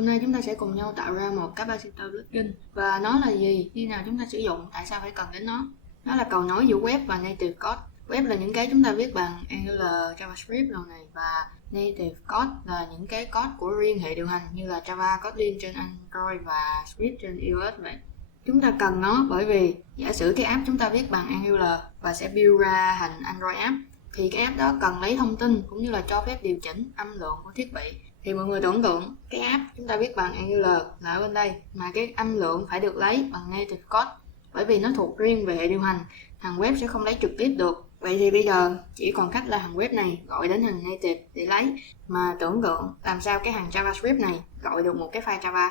Hôm nay chúng ta sẽ cùng nhau tạo ra một capacitor plugin. Và nó là gì, khi nào chúng ta sử dụng, tại sao phải cần đến nó? Nó là cầu nối giữa web và native code. Web là những cái chúng ta viết bằng Angular, JavaScript đồ này, và native code là những cái code của riêng hệ điều hành như là Java, Kotlin trên Android và Swift trên iOS vậy. Chúng ta cần nó bởi vì giả sử cái app chúng ta viết bằng Angular và sẽ build ra thành Android app, thì cái app đó cần lấy thông tin cũng như là cho phép điều chỉnh âm lượng của thiết bị. Thì mọi người tưởng tượng cái app chúng ta viết bằng Angular là ở bên đây, mà cái âm lượng phải được lấy bằng native code, bởi vì nó thuộc riêng về hệ điều hành, thằng web sẽ không lấy trực tiếp được. Vậy thì bây giờ chỉ còn cách là thằng web này gọi đến thằng native để lấy. Mà tưởng tượng làm sao cái thằng JavaScript này gọi được một cái file Java.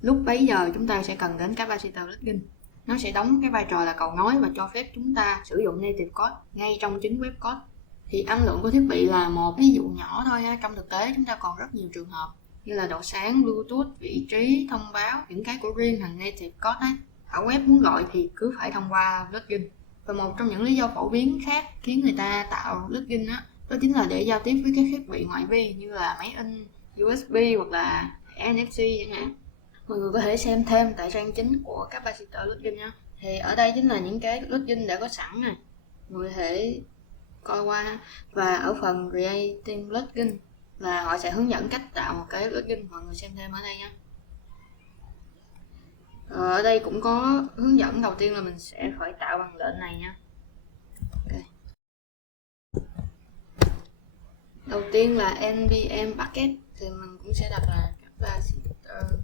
Lúc bấy giờ chúng ta sẽ cần đến capacitor plugin. Nó sẽ đóng cái vai trò là cầu nối và cho phép chúng ta sử dụng native code ngay trong chính web code. Thì âm lượng của thiết bị là một ví dụ nhỏ thôi ha. Trong thực tế chúng ta còn rất nhiều trường hợp như là độ sáng, Bluetooth, vị trí, thông báo, những cái của riêng thằng native code ấy. Ở web muốn gọi thì cứ phải thông qua plugin. Và một trong những lý do phổ biến khác khiến người ta tạo plugin đó chính là để giao tiếp với các thiết bị ngoại vi như là máy in, USB hoặc là NFC chẳng hạn. Mọi người có thể xem thêm tại trang chính của capacitor plugin nha. Thì ở đây chính là những cái plugin đã có sẵn này, mọi người có thể coi qua. Và ở phần creating plugin là họ sẽ hướng dẫn cách tạo một cái plugin, mọi người xem thêm ở đây nha. Ở đây cũng có hướng dẫn. Đầu tiên là mình sẽ phải tạo bằng lệnh này nha. Okay. Đầu tiên là npm bucket, thì mình cũng sẽ đặt là capacitor.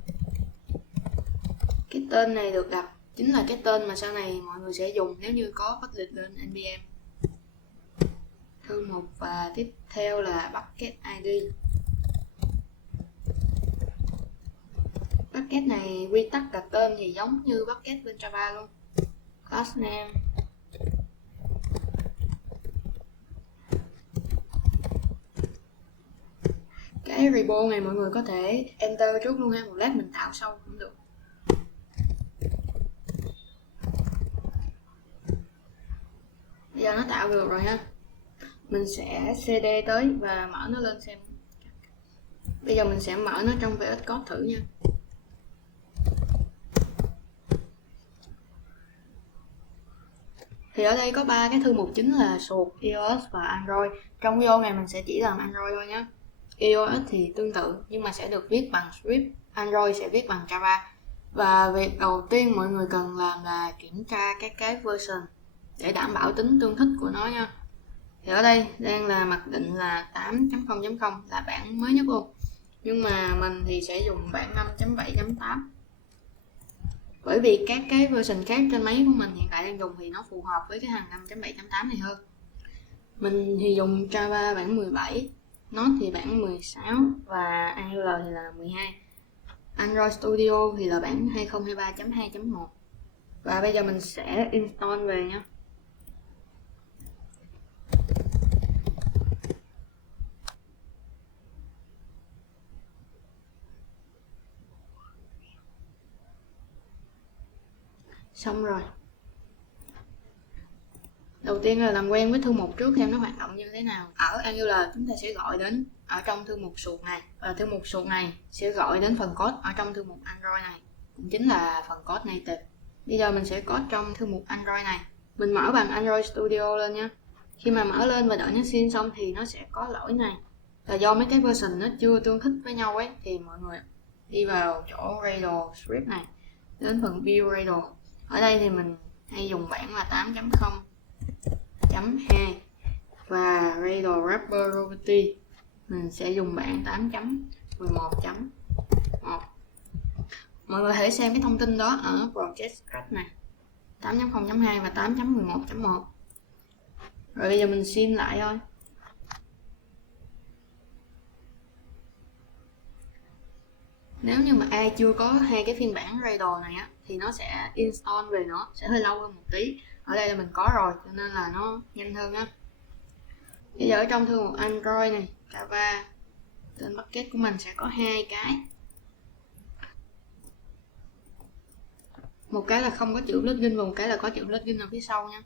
Cái tên này được đặt chính là cái tên mà sau này mọi người sẽ dùng nếu như có public lên npm. Thư mục và tiếp theo là bucket ID. Bucket này quy tắc đặt tên thì giống như bucket bên Java luôn. Class name. Cái repo này mọi người có thể enter trước luôn ha, một lát mình tạo sau cũng được. Bây giờ nó tạo được rồi ha, mình sẽ cd tới và mở nó lên xem. Bây giờ mình sẽ mở nó trong VS Code thử nha. Thì ở đây có ba cái thư mục chính là suột, iOS và Android. Trong video này mình sẽ chỉ làm Android thôi nhé. iOS thì tương tự nhưng mà sẽ được viết bằng Swift, Android sẽ viết bằng Java. Và việc đầu tiên mọi người cần làm là kiểm tra các cái version để đảm bảo tính tương thích của nó nha. Thì ở đây đang là mặc định là 8.0.0 là bản mới nhất luôn, nhưng mà mình thì sẽ dùng bản 5.7.8, bởi vì các cái version khác trên máy của mình hiện tại đang dùng thì nó phù hợp với cái thằng 5.7.8 này hơn. Mình thì dùng Java bản 17, Node thì bản 16 và Angular thì là 12. Android Studio thì là bản 2023.2.1. Và bây giờ mình sẽ install về nha. Xong rồi. Đầu tiên là làm quen với thư mục trước xem nó hoạt động như thế nào. Ở Angular chúng ta sẽ gọi đến ở trong thư mục suột này, và thư mục suột này sẽ gọi đến phần code ở trong thư mục Android này, cũng chính là phần code native. Bây giờ mình sẽ code trong thư mục Android này. Mình mở bằng Android Studio lên nha. Khi mà mở lên và đợi nó xin xong thì nó sẽ có lỗi này, là do mấy cái version nó chưa tương thích với nhau ấy. Thì mọi người đi vào chỗ Gradle script này, đến phần View Gradle. Ở đây thì mình hay dùng bản là 8.0.2 và Gradle Wrapper Property mình sẽ dùng bản 8.11.1. Mọi người hãy xem cái thông tin đó ở Project Script này, 8.0.2 và 8.11.1. Rồi bây giờ mình xin lại thôi. Nếu như mà ai chưa có hai cái phiên bản Gradle này thì nó sẽ install về nó sẽ hơi lâu hơn một tí. Ở đây là mình có rồi cho nên là nó nhanh hơn á. Bây giờ ở trong thư mục Android này, Java, tên bucket của mình sẽ có hai cái. Một cái là không có chữ plugin và một cái là có chữ plugin ở phía sau nha.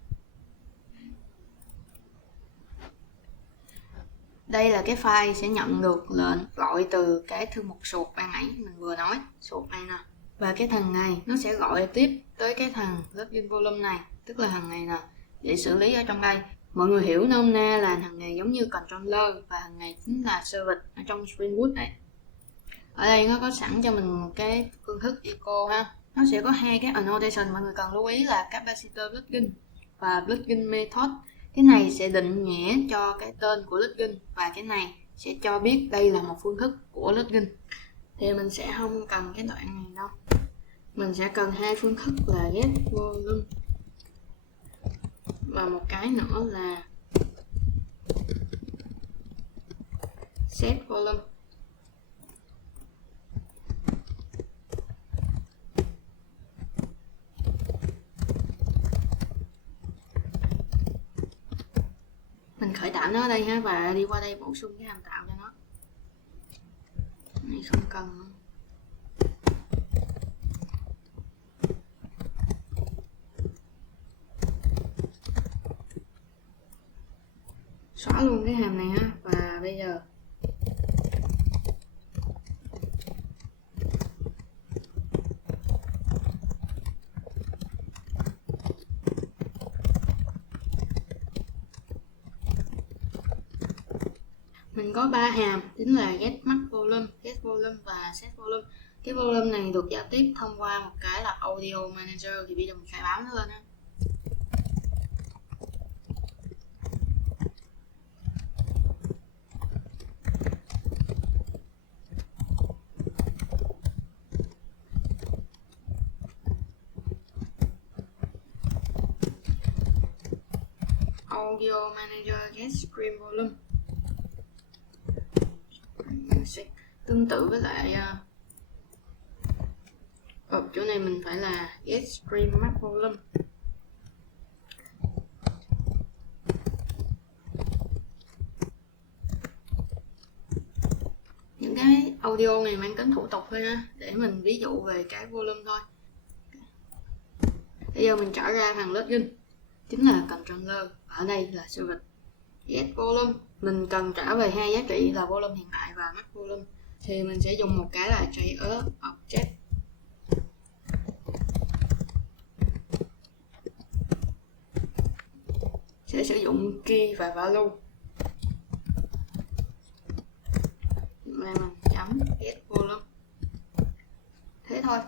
Đây là cái file sẽ nhận được lệnh gọi từ cái thư mục sort ban nãy mình vừa nói, sort này nè. Và cái thằng này nó sẽ gọi tiếp tới cái thằng login volume này, tức là thằng này nè, để xử lý ở trong đây. Mọi người hiểu nôm na là thằng này giống như controller và thằng này chính là service ở trong Spring Boot này. Ở đây nó có sẵn cho mình một cái phương thức echo ha. Nó sẽ có hai cái annotation mọi người cần lưu ý là capacitor plugin và plugin method. Cái này sẽ định nghĩa cho cái tên của plugin và cái này sẽ cho biết đây là một phương thức của plugin. Thì mình sẽ không cần cái đoạn này đâu. Mình sẽ cần hai phương thức là get volume và một cái nữa là set volume. Mình khởi tạo nó ở đây ha, và đi qua đây bổ sung cái hàm tạo cho nó. Này không cần. Xóa luôn cái hàm này ha, và bây giờ mình có 3 hàm, chính là get max volume, get volume và set volume. Cái volume này được giao tiếp thông qua một cái là audio manager, thì bây giờ mình khai báo nó lên ha. Audio manager get stream volume. Tương tự với lại ở chỗ này mình phải là get stream max volume. Những cái audio này mang tính thủ tục thôi ha, để mình ví dụ về cái volume thôi. Bây giờ mình trở ra thằng login, chính là controller, ở đây là service. Get volume, mình cần trả về hai giá trị là volume hiện tại và max volume. Thì mình sẽ dùng một cái là JS object. Sẽ sử dụng key và value. Đây mình chấm get volume. Thế thôi.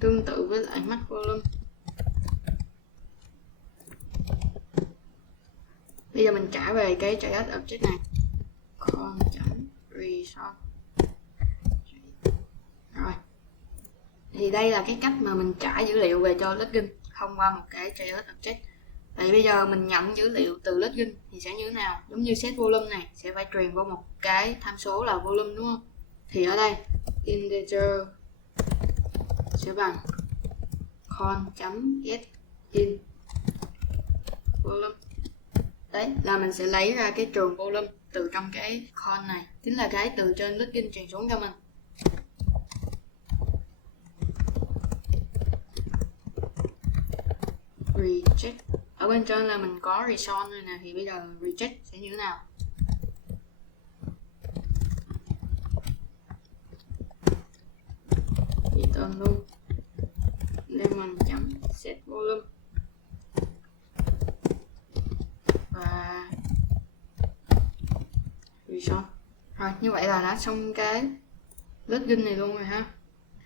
Tương tự với lại max volume. Bây giờ mình trả về cái JS object này. Con.resolve. Rồi. Thì đây là cái cách mà mình trả dữ liệu về cho login thông qua một cái JS object. Vậy bây giờ mình nhận dữ liệu từ login thì sẽ như thế nào? Giống như set volume này sẽ phải truyền vào một cái tham số là volume đúng không? Thì ở đây integer sẽ bằng con.get in volume. Đấy là mình sẽ lấy ra cái trường volume từ trong cái con này, chính là cái từ trên login truyền xuống cho mình. Reject, ở bên trên là mình có return này nè, thì bây giờ reject sẽ như thế nào? Return luôn lemon.set volume và return. Rồi, như vậy là đã xong cái login này luôn rồi ha.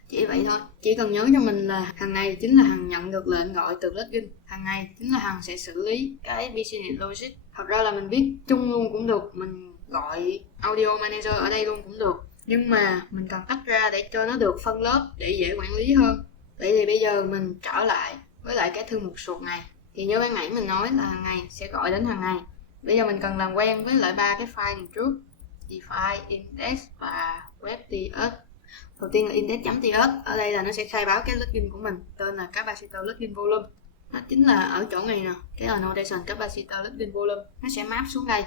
Chỉ vậy thôi, chỉ cần nhớ cho mình là thằng này chính là thằng nhận được lệnh gọi từ login, thằng này chính là thằng sẽ xử lý cái business logic. Thật ra là mình viết chung luôn cũng được, mình gọi audio manager ở đây luôn cũng được, nhưng mà mình cần tách ra để cho nó được phân lớp để dễ quản lý hơn. Vậy thì bây giờ mình trở lại với lại cái thư mục sort này, thì như ban nãy mình nói là thằng này sẽ gọi đến thằng này. Bây giờ mình cần làm quen với lại ba cái file này trước, define, index và web.ts. Đầu tiên là index.ts, ở đây là nó sẽ khai báo cái login của mình, tên là capacitor login volume. Nó chính là ở chỗ này nè, cái annotation capacitor login volume, nó sẽ map xuống đây.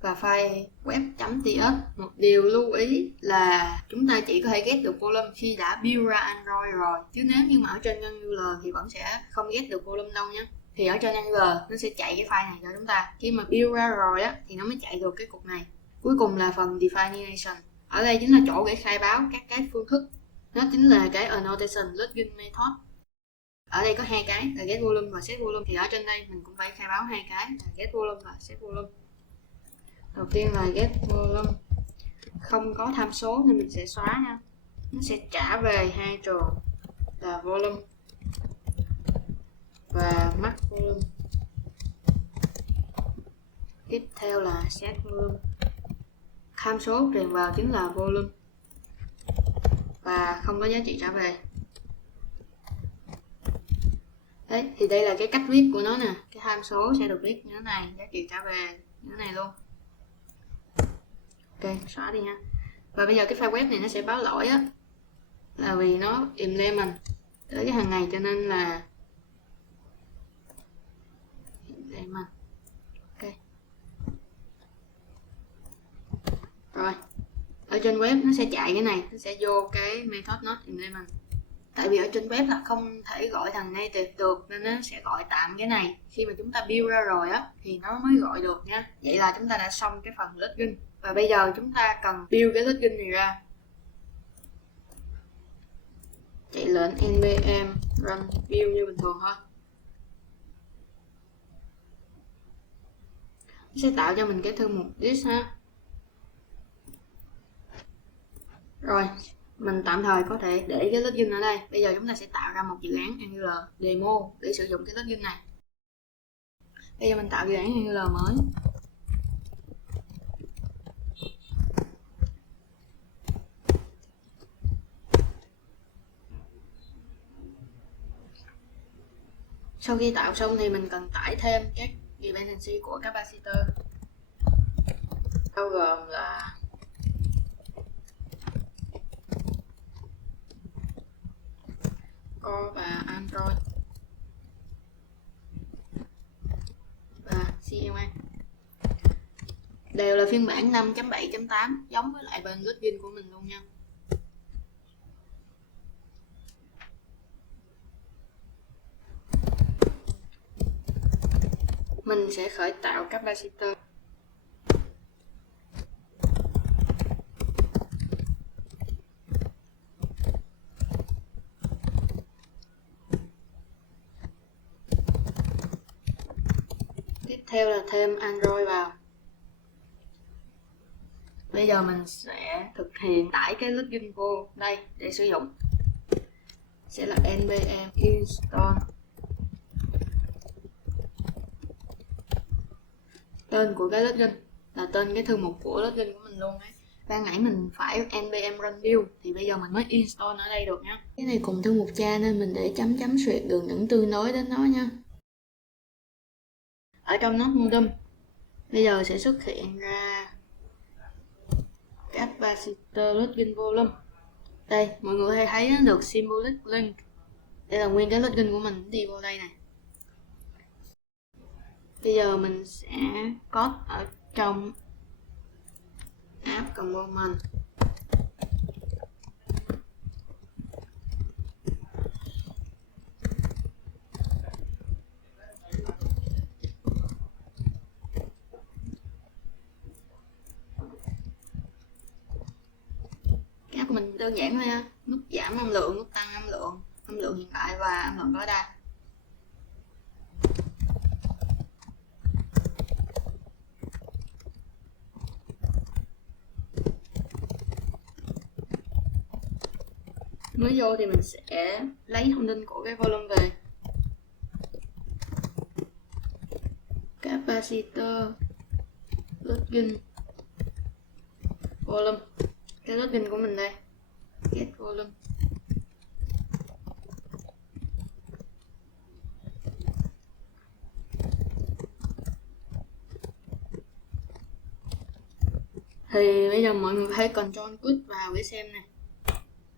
Và file web.ts, một điều lưu ý là chúng ta chỉ có thể get được volume khi đã build ra Android rồi, chứ nếu như mà ở trên Angular thì vẫn sẽ không get được volume đâu nhé. Thì ở trên Angular nó sẽ chạy cái file này cho chúng ta, khi mà build ra rồi á thì nó mới chạy được cái cục này. Cuối cùng là phần definition. Ở đây chính là chỗ để khai báo các cái phương thức. Nó chính là cái annotation login method. Ở đây có hai cái là get volume và set volume, thì ở trên đây mình cũng phải khai báo hai cái là get volume và set volume. Đầu tiên là get volume không có tham số nên mình sẽ xóa nha. Nó sẽ trả về hai trường là volume và max volume. Tiếp theo là set volume. Tham số truyền vào chính là volume và không có giá trị trả về. Đấy, thì đây là cái cách viết của nó nè. Cái tham số sẽ được viết như thế này, giá trị trả về như thế này luôn. Ok, xóa đi nha. Và bây giờ cái file web này nó sẽ báo lỗi á, là vì nó implement tới cái hàng này cho nên là implement. Ok. Rồi. Ở trên web nó sẽ chạy cái này, nó sẽ vô cái method not implement. Tại vì ở trên web là không thể gọi thằng native được nên nó sẽ gọi tạm cái này. Khi mà chúng ta build ra rồi á thì nó mới gọi được nha. Vậy là chúng ta đã xong cái phần login. Và bây giờ chúng ta cần build cái login này ra. Chạy lệnh npm run build như bình thường thôi. Nó sẽ tạo cho mình cái thư mục this ha. Rồi, mình tạm thời có thể để cái login ở đây. Bây giờ chúng ta sẽ tạo ra một dự án Angular demo để sử dụng cái login này. Bây giờ mình tạo dự án Angular mới. Sau khi tạo xong thì mình cần tải thêm các dependency của capacitor, bao gồm là Core và Android và CMA. Đều là phiên bản 5.7.8 giống với lại bên login của mình luôn nha. Mình sẽ khởi tạo capacitor. Tiếp theo là thêm Android vào. Bây giờ mình sẽ thực hiện tải cái login vô đây để sử dụng. Sẽ là npm install tên của cái login là tên cái thư mục của login của mình luôn ấy. Ban nãy mình phải npm run build thì bây giờ mình mới install ở đây được nha. Cái này cùng thư mục cha nên mình để chấm chấm xuyệt đường dẫn tương đối đến nó nha. Ở trong node modem bây giờ sẽ xuất hiện ra capacitor login volume. Đây, mọi người hay thấy nó được symbolic link. Đây là nguyên cái login của mình đi vô đây này. Bây giờ mình sẽ code ở trong app component. Cái app của mình đơn giản thôi nha, nút giảm âm lượng, nút tăng âm lượng hiện tại và âm lượng tối đa. Mới vô thì mình sẽ lấy thông tin của cái volume về. Capacitor login volume, cái login của mình đây, get volume. Thì bây giờ mọi người hãy Ctrl click vào để xem nè.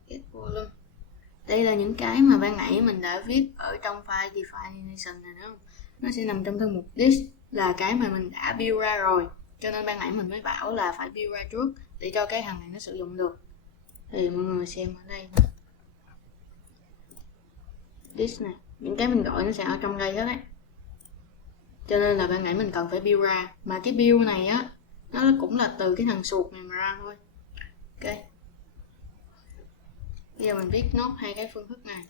Get volume. Đây là những cái mà ban nãy mình đã viết ở trong file definition này đó. Nó sẽ nằm trong thư mục this, là cái mà mình đã build ra rồi. Cho nên ban nãy mình mới bảo là phải build ra trước để cho cái thằng này nó sử dụng được. Thì mọi người xem ở đây. This này, những cái mình gọi nó sẽ ở trong đây hết đấy. Cho nên là ban nãy mình cần phải build ra. Mà cái build này á Nó cũng là từ cái thằng suột này mà ra thôi. Ok, bây giờ mình viết nốt hai cái phương thức này.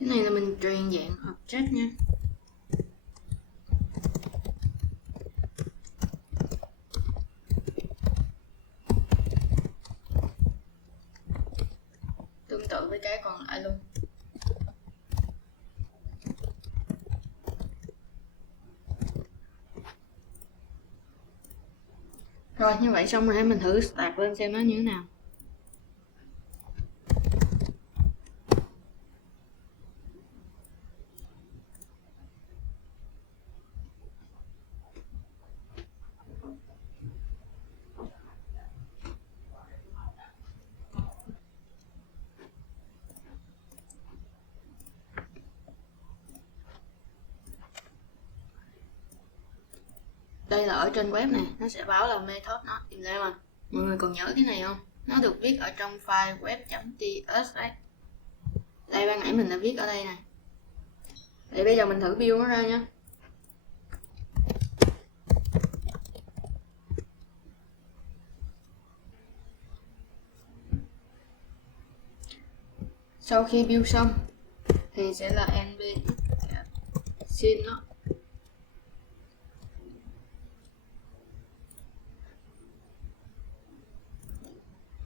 Cái này là mình truyền dạng object nha. Tương tự với cái còn lại luôn. Rồi, như vậy xong rồi để mình thử stack lên xem nó như thế nào. Đây là ở trên web này, nó sẽ báo là method not element. Mọi người còn nhớ cái này không? Nó được viết ở trong file web.ts đấy. Đây ban nãy mình đã viết ở đây này. Vậy bây giờ mình thử build nó ra nhé. Sau khi build xong thì sẽ là nbx xin nó.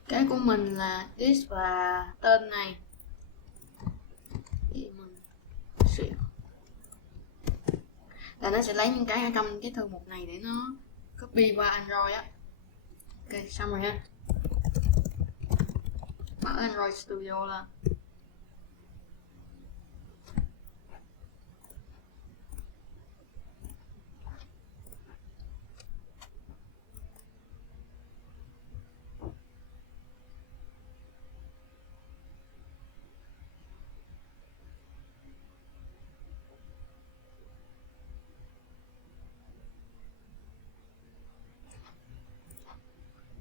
Cái của mình là this và tên này thì mình xuyên là nó sẽ lấy những cái ở trong cái thư mục này để nó copy qua Android á. Ok, xong rồi ha. Mở Android Studio lên.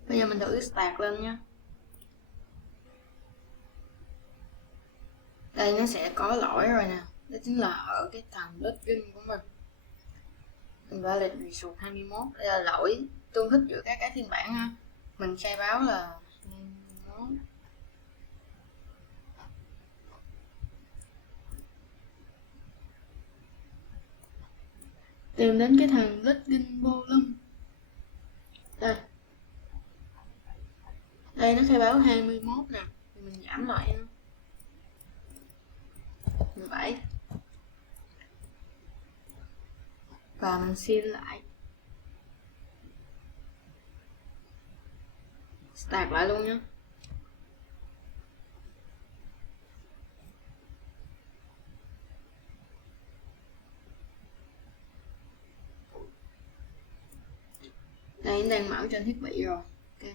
Bây giờ mình thử stack lên nha. Đây nó sẽ có lỗi rồi nè. Đó chính là ở cái thằng login của mình. Invalid result 21. Đây là lỗi tương thích giữa các cái phiên bản ha. Mình khai báo là 21. Tìm đến cái thằng login volume. Đây. Đây nó khai báo 21 nè. Thì mình giảm lại 17. Và mình xin lại. Stack lại luôn nhé. Đây đang mở trên thiết bị rồi. Ok.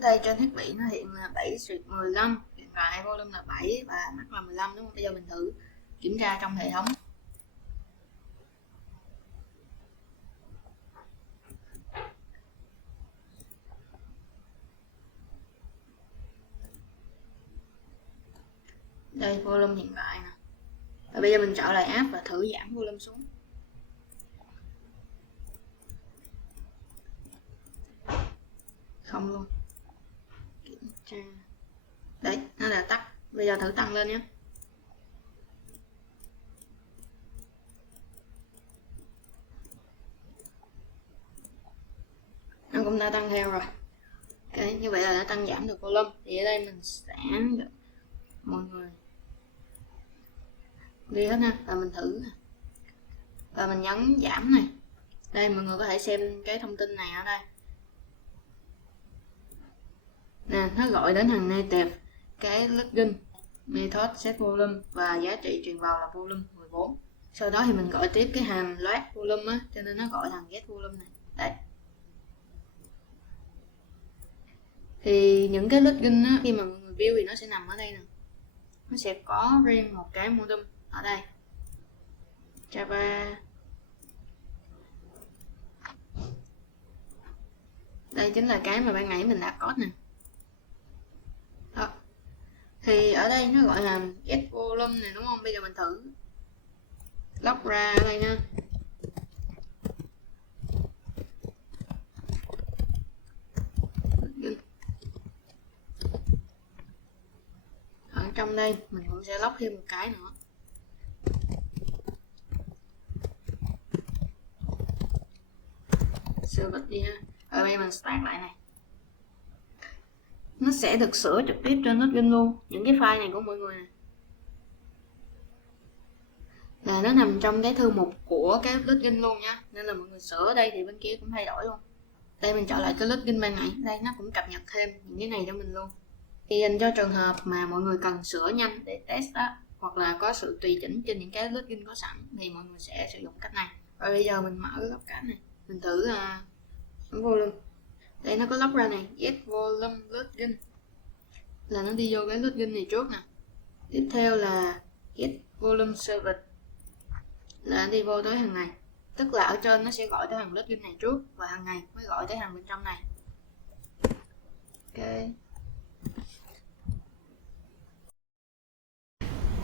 Đây trên thiết bị nó hiện là 7/15, hiện tại volume là 7 và max là 15 đúng không? Bây giờ mình thử kiểm tra trong hệ thống. Đây volume hiện tại nè. Và bây giờ mình chọn lại app và thử giảm volume xuống. Không luôn. Kiểm tra. Đấy, nó đã tắt. Bây giờ thử tăng lên nhé. Nó cũng đã tăng theo rồi. Ok, như vậy là đã tăng giảm được volume. Thì ở đây mình sẽ mọi người đi hết ha, và mình thử và mình nhấn giảm này. Đây mọi người có thể xem cái thông tin này ở đây nè, nó gọi đến thằng native cái login method set volume và giá trị truyền vào là volume 14. Sau đó thì mình gọi tiếp cái hàm load volume á, cho nên nó gọi thằng get volume này. Đấy, thì những cái login á, khi mà mọi người build thì nó sẽ nằm ở đây nè. Nó sẽ có riêng một cái module ở đây, Java Đây chính là cái mà ban nãy mình đã code nè. Đó. Thì ở đây nó gọi là get volume này đúng không? Bây giờ mình thử log ra ở đây nha. Ở trong đây mình cũng sẽ log thêm một cái nữa. Service đi ha. Ở đây mình start lại này. Nó sẽ được sửa trực tiếp trên login luôn. Những cái file này của mọi người này là nó nằm trong cái thư mục của cái login luôn nha, nên là mọi người sửa ở đây thì bên kia cũng thay đổi luôn. Đây mình chọn lại cái login ban nãy, đây nó cũng cập nhật thêm những cái này cho mình luôn. Thì dành cho trường hợp mà mọi người cần sửa nhanh để test đó, hoặc là có sự tùy chỉnh trên những cái login có sẵn thì mọi người sẽ sử dụng cách này. Rồi bây giờ mình mở góc card này, mình thử volume. Đây nó có log ra này, get volume login là nó đi vô cái login này trước nè. Tiếp theo là get volume service là đi vô tới hàng ngày, tức là ở trên nó sẽ gọi tới hàng login này trước và hàng ngày mới gọi tới hàng bên trong này. Ok,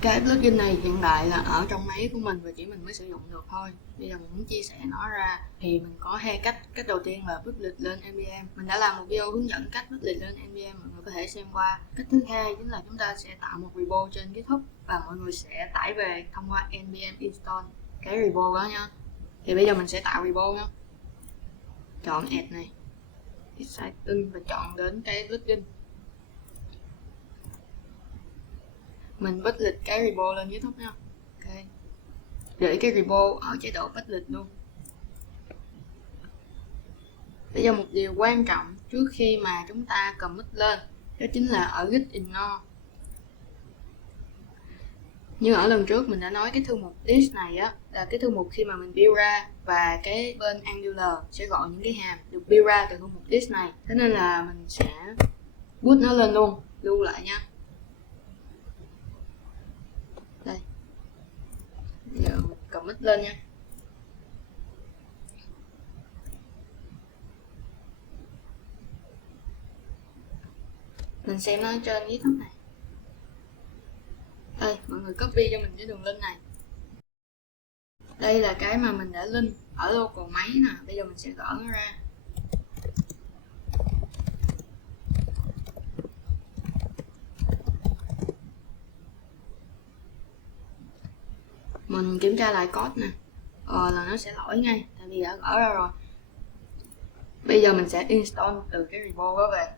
cái plugin này hiện tại là ở trong máy của mình và chỉ mình mới sử dụng được thôi. Bây giờ mình muốn chia sẻ nó ra thì mình có hai cách. Cách đầu tiên là public lên npm. Mình đã làm một video hướng dẫn cách public lên npm, mọi người có thể xem qua. Cách thứ hai chính là chúng ta sẽ tạo một repo trên GitHub và mọi người sẽ tải về thông qua npm install cái repo đó nha. Thì bây giờ mình sẽ tạo repo nha. Chọn add này, exciting và chọn đến cái plugin. Mình public cái repo lên YouTube nha. Ok, để cái repo ở chế độ public luôn. Bây giờ một điều quan trọng trước khi mà chúng ta commit lên đó chính là ở git ignore. Như ở lần trước mình đã nói, cái thư mục list này á là cái thư mục khi mà mình build ra và cái bên Angular sẽ gọi những cái hàm được build ra từ thư mục list này. Thế nên là mình sẽ put nó lên luôn, lưu lại nha. Đây, bây giờ mình commit lên nha. Mình xem nó trên GitHub này. Đây, mọi người copy cho mình cái đường link này. Đây là cái mà mình đã link ở local máy nè. Bây giờ mình sẽ gỡ nó ra. Mình kiểm tra lại code nè. Là nó sẽ lỗi ngay, tại vì đã gỡ ra rồi. Bây giờ mình sẽ install từ cái repo đó về.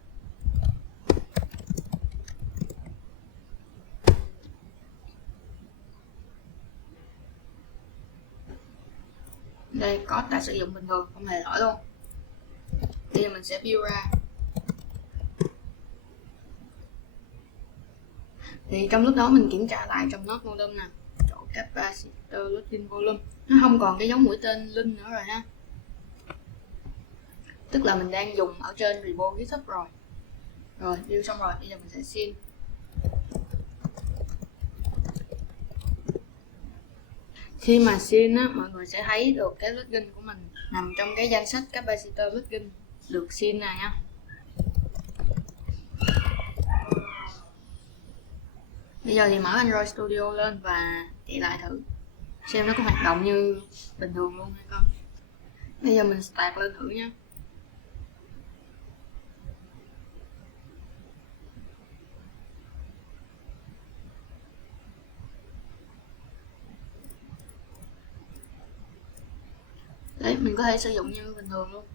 Đây, code đã sử dụng bình thường, không hề lỗi luôn. Bây giờ mình sẽ build ra. Thì trong lúc đó mình kiểm tra lại trong node volume nè, chỗ capacitor login volume nó không còn cái dấu mũi tên link nữa rồi ha, tức là mình đang dùng ở trên repo GitHub rồi. Rồi build xong rồi, bây giờ mình sẽ xin. Khi mà xin á, mọi người sẽ thấy được cái login của mình nằm trong cái danh sách capacitor login được xin này nha. Bây giờ thì mở Android Studio lên và chạy lại thử xem nó có hoạt động như bình thường luôn hay không. Bây giờ mình start lên thử nhé. Đấy, mình có thể sử dụng như bình thường luôn.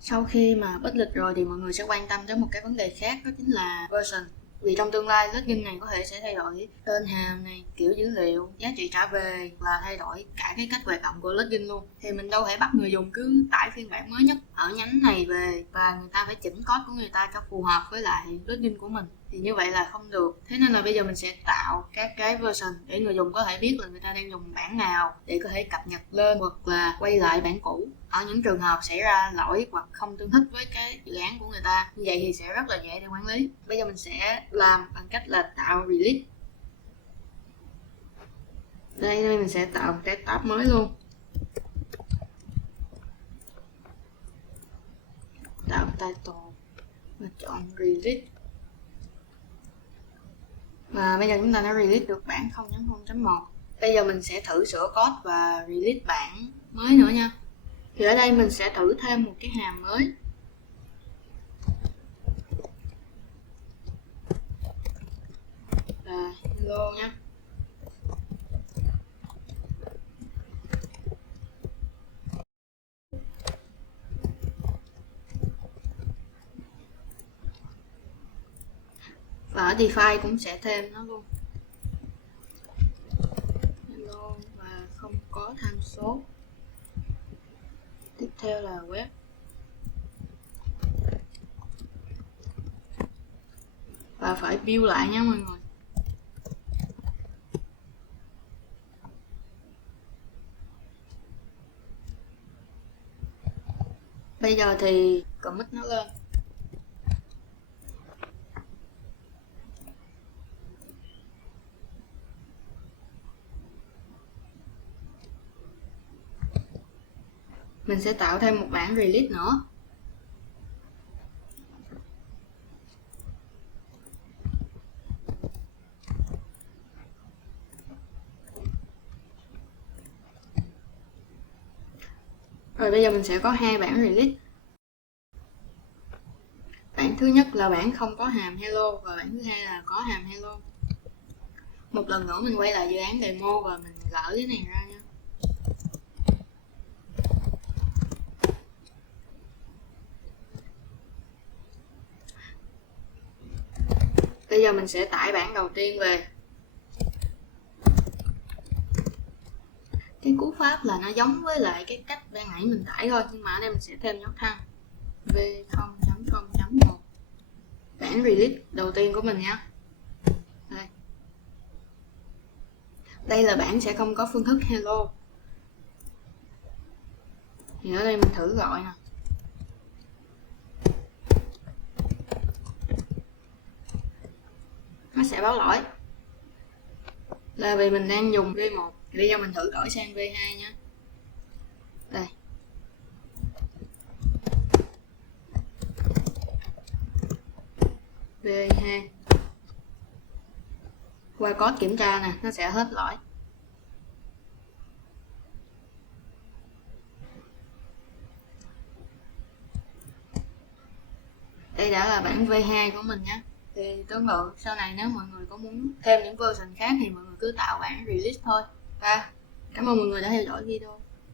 Sau khi mà public rồi thì mọi người sẽ quan tâm tới một cái vấn đề khác, đó chính là version. Vì trong tương lai login này có thể sẽ thay đổi tên hàm này, kiểu dữ liệu, giá trị trả về, và thay đổi cả cái cách hoạt động của login luôn. Thì mình đâu thể bắt người dùng cứ tải phiên bản mới nhất ở nhánh này về và người ta phải chỉnh code của người ta cho phù hợp với lại login của mình. Thì như vậy là không được. Thế nên là bây giờ mình sẽ tạo các cái version để người dùng có thể biết là người ta đang dùng bản nào để có thể cập nhật lên hoặc là quay lại bản cũ ở những trường hợp xảy ra lỗi hoặc không tương thích với cái dự án của người ta. Như vậy thì sẽ rất là dễ để quản lý. Bây giờ mình sẽ làm bằng cách là tạo release. Đây mình sẽ tạo một cái tab mới luôn. title và chọn release. Và bây giờ chúng ta đã release được bản 0.0.1. Bây giờ mình sẽ thử sửa code và release bản mới nữa nha. Thì ở đây mình sẽ thử thêm một cái hàm mới là hello nhé. Và ở define cũng sẽ thêm nó luôn. Hello và không có tham số. Tiếp theo là web. Và phải build lại nha mọi người. Bây giờ thì commit nó lên. Mình sẽ tạo thêm một bản release nữa. Rồi bây giờ mình sẽ có hai bản release. Bản thứ nhất là bản không có hàm hello và bản thứ hai là có hàm hello. Một lần nữa mình quay lại dự án demo và mình gỡ cái này ra nha. Bây giờ mình sẽ tải bản đầu tiên về. Cái cú pháp là nó giống với lại cái cách ban nãy mình tải thôi, nhưng mà ở đây mình sẽ thêm dấu thăng v0.0.1 bản release đầu tiên của mình nha. Đây là bản sẽ không có phương thức hello. Thì ở đây mình thử gọi nè. Nó sẽ báo lỗi là vì mình đang dùng V1. Thì bây giờ mình thử đổi sang V2 nhé. Đây. V2. Qua code kiểm tra nè, nó sẽ hết lỗi. Đây đã là bản V2 của mình nhé. Thì tương tự sau này nếu mọi người có muốn thêm những version khác thì mọi người cứ tạo bản release thôi. Và cảm ơn mọi người đã theo dõi video.